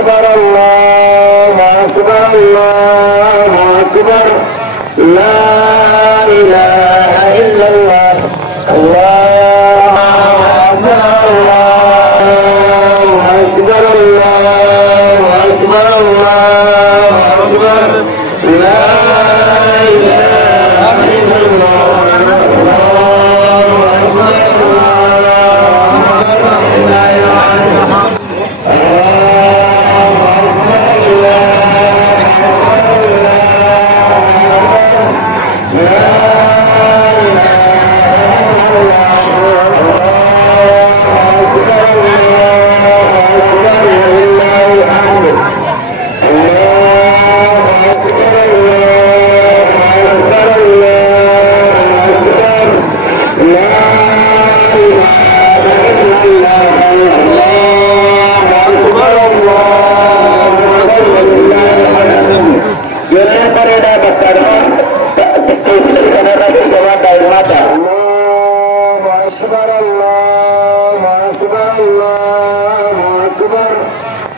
أكبر الله أكبر الله أكبر لا إله إلا الله الله أكبر الله أكبر الله أكبر الله أكبر لا إله إلا الله الله أكبر الله أكبر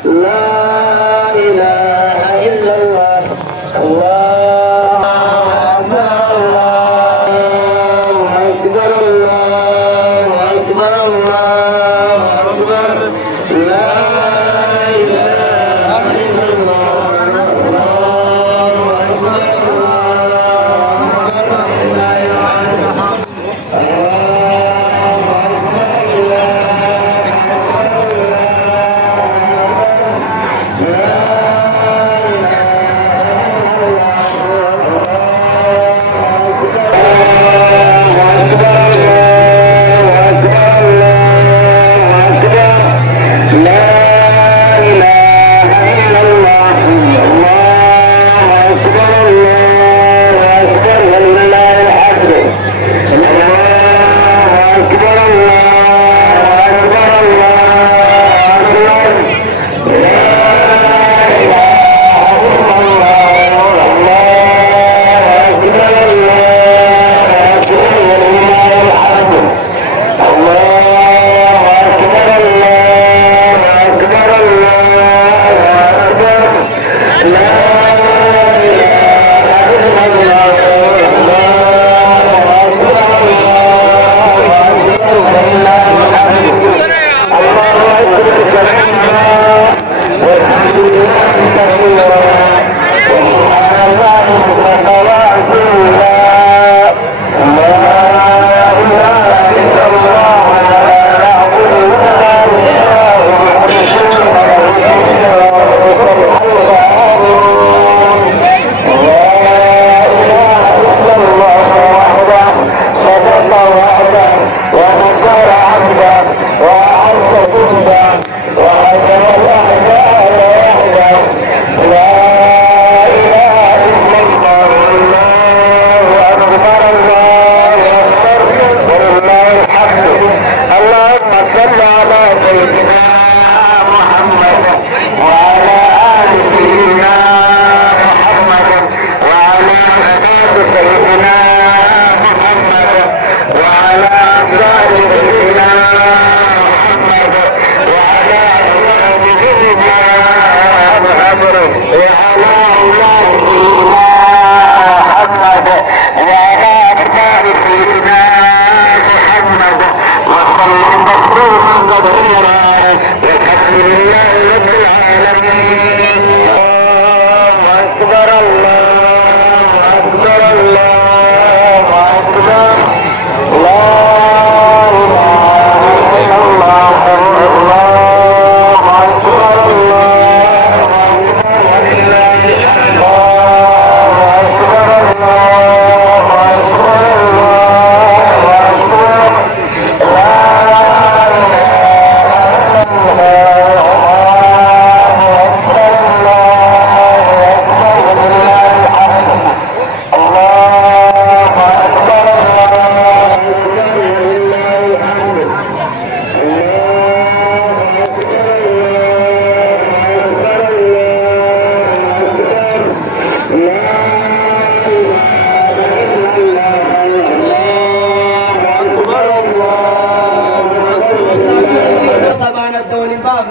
لا إله إلا الله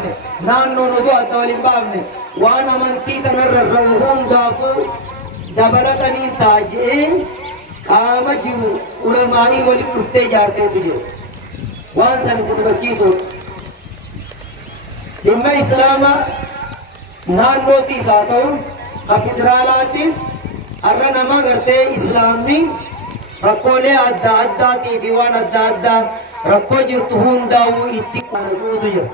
baafne naannoon oduu adda waliin baafne waan amantii tanarra hundaafuu dabalataniin taajee qaama jiru ulamaa'ii waliin dhuftee ijaarteetu jiru waan san guddachiisuudha. dhimma islaamaa naannootiis haa ta'u federaalaattis har'a nama gartee islaamni rakkoolee adda addaatii fi waan adda addaa rakkoo jirtu hundaa'uu itti qabuutu jira.